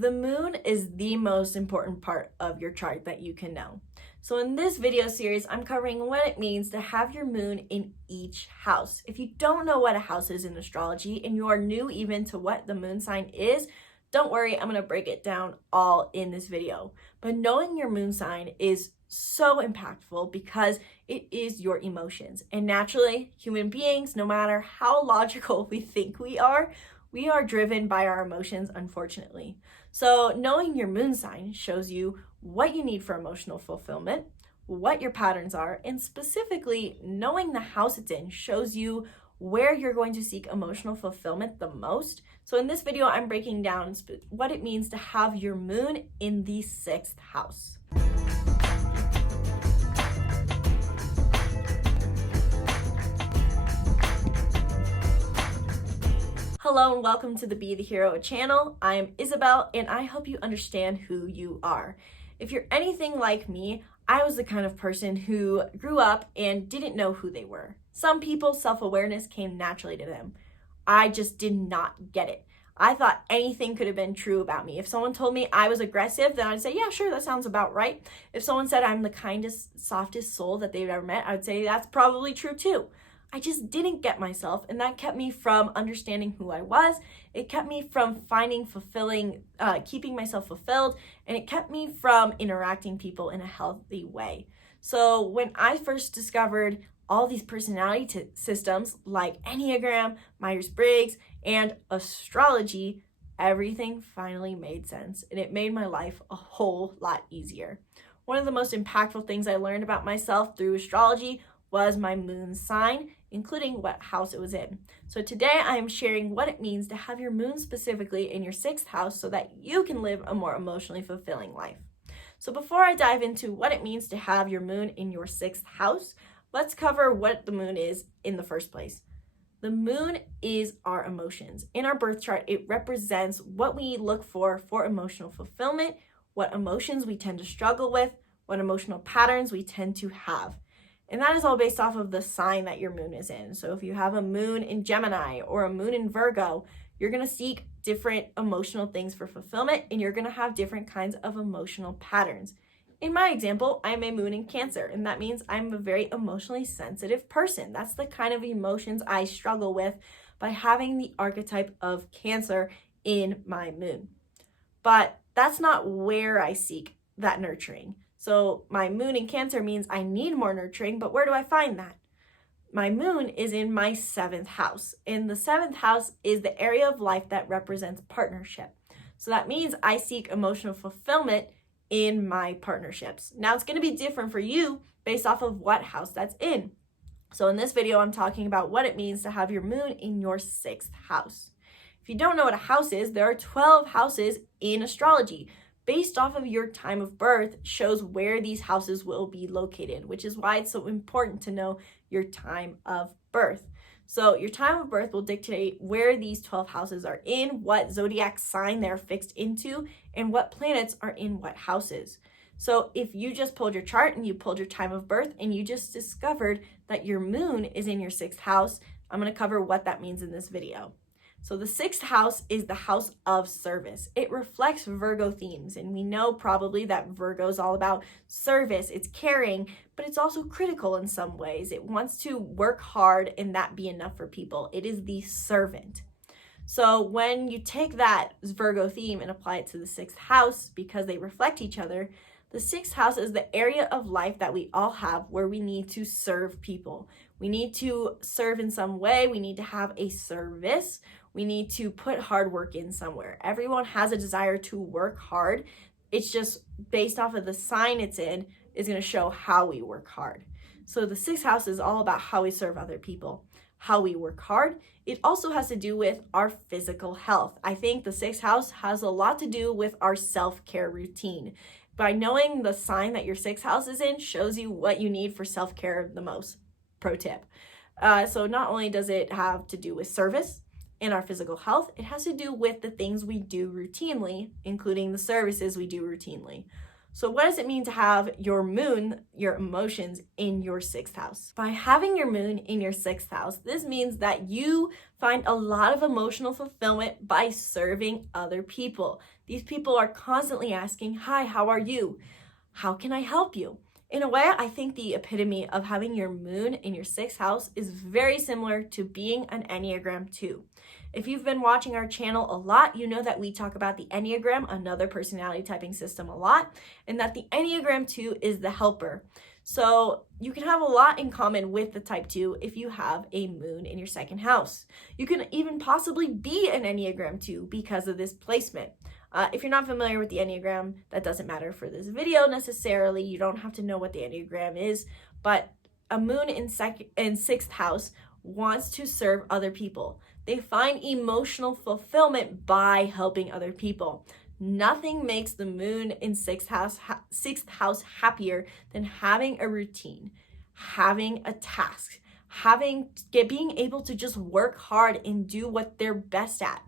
The moon is the most important part of your chart that you can know. So in this video series, I'm covering what it means to have your moon in each house. If you don't know what a house is in astrology and you are new even to what the moon sign is, don't worry, I'm going to break it down all in this video. But knowing your moon sign is so impactful because it is your emotions. And naturally, human beings, no matter how logical we think we are driven by our emotions, unfortunately. So knowing your moon sign shows you what you need for emotional fulfillment, what your patterns are, and specifically knowing the house it's in shows you where you're going to seek emotional fulfillment the most. So in this video, I'm breaking down what it means to have your moon in the 6th house. Hello and welcome to the Be the Hero channel. I'm Isabelle and I help you understand who you are. If you're anything like me, I was the kind of person who grew up and didn't know who they were. Some people, self-awareness came naturally to them. I just did not get it. I thought anything could have been true about me. If someone told me I was aggressive, then I'd say, yeah, sure, that sounds about right. If someone said I'm the kindest, softest soul that they've ever met, I would say that's probably true too. I just didn't get myself, and that kept me from understanding who I was. It kept me from finding fulfilling, keeping myself fulfilled, and it kept me from interacting people in a healthy way. So when I first discovered all these personality systems like Enneagram, Myers-Briggs, and astrology, everything finally made sense, and it made my life a whole lot easier. One of the most impactful things I learned about myself through astrology was my moon sign, including what house it was in. So today I am sharing what it means to have your moon specifically in your 6th house so that you can live a more emotionally fulfilling life. So before I dive into what it means to have your moon in your 6th house, let's cover what the moon is in the first place. The moon is our emotions. In our birth chart, it represents what we look for emotional fulfillment, what emotions we tend to struggle with, what emotional patterns we tend to have. And that is all based off of the sign that your moon is in. So if you have a moon in Gemini or a moon in Virgo, you're going to seek different emotional things for fulfillment, and you're going to have different kinds of emotional patterns. In my example, I'm a moon in Cancer, and that means I'm a very emotionally sensitive person. That's the kind of emotions I struggle with by having the archetype of Cancer in my moon. But that's not where I seek that nurturing. So my moon in Cancer means I need more nurturing, but where do I find that? My moon is in my 7th house, and the 7th house is the area of life that represents partnership. So that means I seek emotional fulfillment in my partnerships. Now it's going to be different for you based off of what house that's in. So in this video, I'm talking about what it means to have your moon in your 6th house. If you don't know what a house is, there are 12 houses in astrology. Based off of your time of birth shows where these houses will be located, which is why it's so important to know your time of birth. So your time of birth will dictate where these 12 houses are in, what zodiac sign they're fixed into, and what planets are in what houses. So if you just pulled your chart and you pulled your time of birth and you just discovered that your moon is in your 6th house, I'm going to cover what that means in this video. So the 6th house is the house of service. It reflects Virgo themes, and we know probably that Virgo is all about service. It's caring, but it's also critical in some ways. It wants to work hard and that be enough for people. It is the servant. So when you take that Virgo theme and apply it to the 6th house, because they reflect each other, the 6th house is the area of life that we all have where we need to serve people. We need to serve in some way. We need to have a service. We need to put hard work in somewhere. Everyone has a desire to work hard. It's just based off of the sign it's in is going to show how we work hard. So the 6th house is all about how we serve other people, how we work hard. It also has to do with our physical health. I think the 6th house has a lot to do with our self-care routine. By knowing the sign that your 6th house is in shows you what you need for self-care the most. Pro tip. So not only does it have to do with service and our physical health, it has to do with the things we do routinely, including the services we do routinely. So what does it mean to have your moon, your emotions, in your 6th house? By having your moon in your 6th house, this means that you find a lot of emotional fulfillment by serving other people. These people are constantly asking, "Hi, how are you? How can I help you?" In a way, I think the epitome of having your moon in your 6th house is very similar to being an Enneagram 2. If you've been watching our channel a lot, you know that we talk about the Enneagram, another personality typing system, a lot, and that the Enneagram 2 is the helper. So you can have a lot in common with the type 2 if you have a moon in your 2nd house. You can even possibly be an Enneagram 2 because of this placement. If you're not familiar with the Enneagram, that doesn't matter for this video necessarily. You don't have to know what the Enneagram is, but a moon in 6th house wants to serve other people. They find emotional fulfillment by helping other people. Nothing makes the moon in 6th house happier than having a routine, having a task, being able to just work hard and do what they're best at.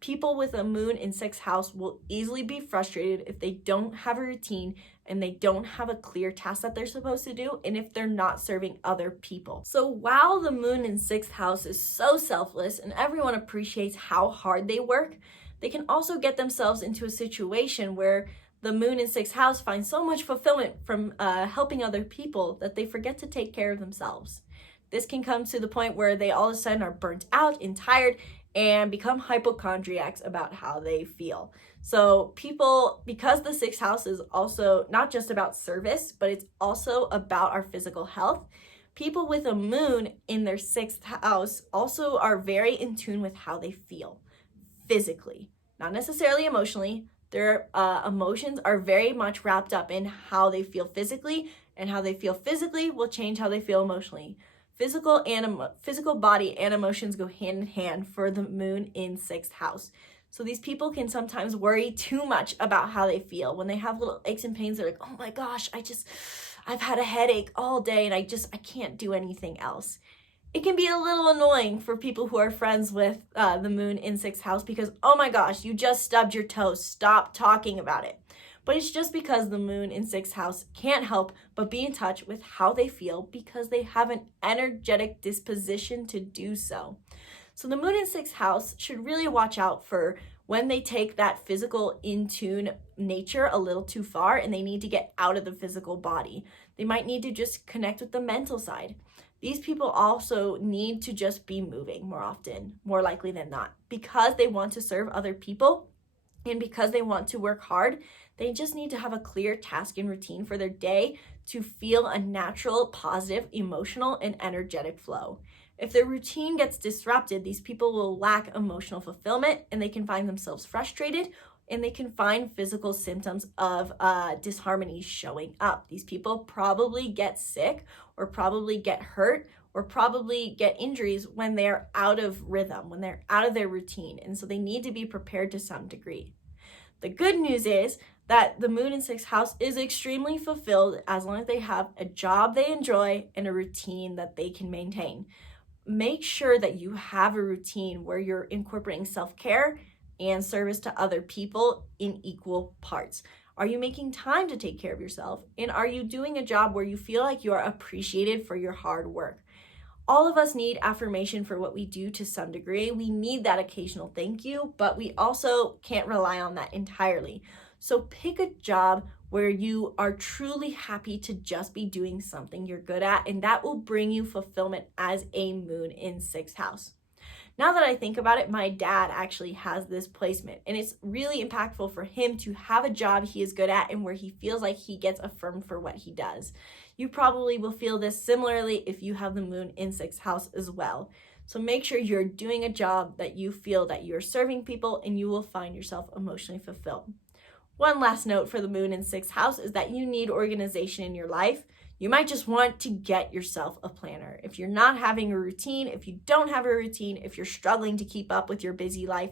People with a moon in 6th house will easily be frustrated if they don't have a routine and they don't have a clear task that they're supposed to do, and if they're not serving other people. So while the moon in 6th house is so selfless and everyone appreciates how hard they work, they can also get themselves into a situation where the moon in 6th house finds so much fulfillment from helping other people that they forget to take care of themselves. This can come to the point where they all of a sudden are burnt out and tired and become hypochondriacs about how they feel. So people, because the 6th house is also not just about service, but it's also about our physical health, people with a moon in their 6th house also are very in tune with how they feel physically, not necessarily emotionally. Their emotions are very much wrapped up in how they feel physically, and how they feel physically will change how they feel emotionally. Physical body and emotions go hand in hand for the moon in 6th house. So these people can sometimes worry too much about how they feel. When they have little aches and pains, they're like, "Oh my gosh, I've had a headache all day and I can't do anything else." It can be a little annoying for people who are friends with the moon in 6th house because, "Oh my gosh, you just stubbed your toe. Stop talking about it." But it's just because the moon in 6th house can't help but be in touch with how they feel because they have an energetic disposition to do so. So the moon in 6th house should really watch out for when they take that physical in tune nature a little too far and they need to get out of the physical body. They might need to just connect with the mental side. These people also need to just be moving more often, more likely than not, because they want to serve other people and because they want to work hard. They just need to have a clear task and routine for their day to feel a natural, positive, emotional, and energetic flow. If their routine gets disrupted, these people will lack emotional fulfillment and they can find themselves frustrated, and they can find physical symptoms of disharmony showing up. These people probably get sick or probably get hurt or probably get injuries when they're out of rhythm, when they're out of their routine. And so they need to be prepared to some degree. The good news is that the moon in 6th house is extremely fulfilled as long as they have a job they enjoy and a routine that they can maintain. Make sure that you have a routine where you're incorporating self-care and service to other people in equal parts. Are you making time to take care of yourself? And are you doing a job where you feel like you are appreciated for your hard work? All of us need affirmation for what we do to some degree. We need that occasional thank you, but we also can't rely on that entirely. So pick a job where you are truly happy to just be doing something you're good at, and that will bring you fulfillment as a moon in 6th house. Now that I think about it, my dad actually has this placement, and it's really impactful for him to have a job he is good at and where he feels like he gets affirmed for what he does. You probably will feel this similarly if you have the moon in 6th house as well. So make sure you're doing a job that you feel that you're serving people, and you will find yourself emotionally fulfilled. One last note for the moon in 6th house is that you need organization in your life. You might just want to get yourself a planner. If you're not having a routine, if you don't have a routine, if you're struggling to keep up with your busy life,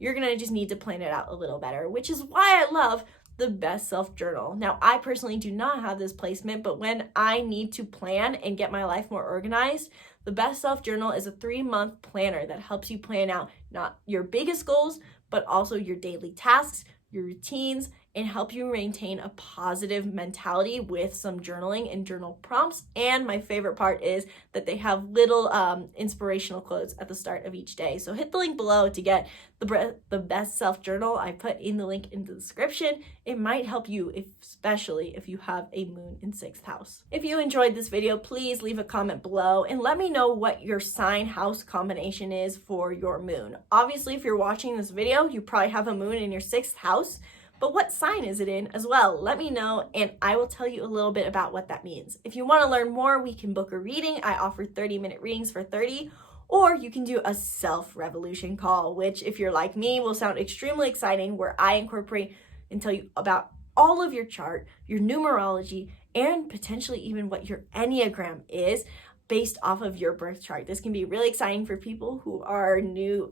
you're gonna just need to plan it out a little better, which is why I love the Best Self Journal. Now, I personally do not have this placement, but when I need to plan and get my life more organized, the Best Self Journal is a 3-month planner that helps you plan out not your biggest goals, but also your daily tasks, your routines, and help you maintain a positive mentality with some journaling and journal prompts. And my favorite part is that they have little inspirational quotes at the start of each day. So hit the link below to get the best self journal. I put in the link in the description. It might help you, especially if you have a moon in 6th house. If you enjoyed this video, please leave a comment below and let me know what your sign house combination is for your moon. Obviously, if you're watching this video, you probably have a moon in your 6th house, but what sign is it in as well? Let me know and I will tell you a little bit about what that means. If you want to learn more, we can book a reading. I offer 30-minute readings for $30. Or you can do a self-revolution call, which if you're like me will sound extremely exciting, where I incorporate and tell you about all of your chart, your numerology, and potentially even what your Enneagram is based off of your birth chart. This can be really exciting for people who are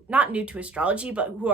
not new to astrology, but who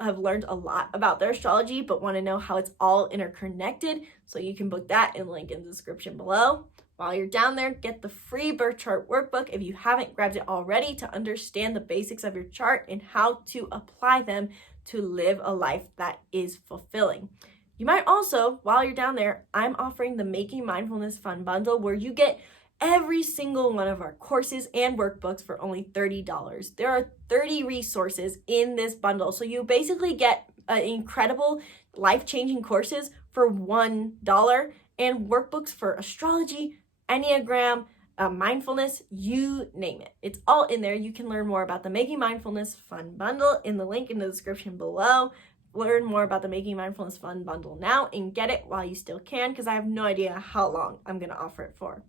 have learned a lot about their astrology, but want to know how it's all interconnected. So you can book that in the link in the description below. While you're down there, get the free birth chart workbook if you haven't grabbed it already, to understand the basics of your chart and how to apply them to live a life that is fulfilling. You might also, while you're down there, I'm offering the Making Mindfulness Fun Bundle, where you get every single one of our courses and workbooks for only $30. There are 30 resources in this bundle. So you basically get incredible life-changing courses for $1 and workbooks for astrology, Enneagram, mindfulness, you name it. It's all in there. You can learn more about the Making Mindfulness Fun Bundle in the link in the description below. Learn more about the Making Mindfulness Fun Bundle now and get it while you still can, because I have no idea how long I'm going to offer it for.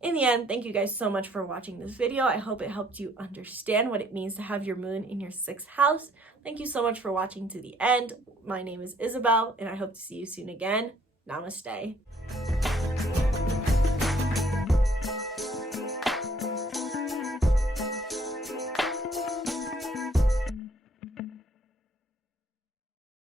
In the end, thank you guys so much for watching this video. I hope it helped you understand what it means to have your moon in your 6th house. Thank you so much for watching to the end. My name is Isabelle, and I hope to see you soon again. Namaste.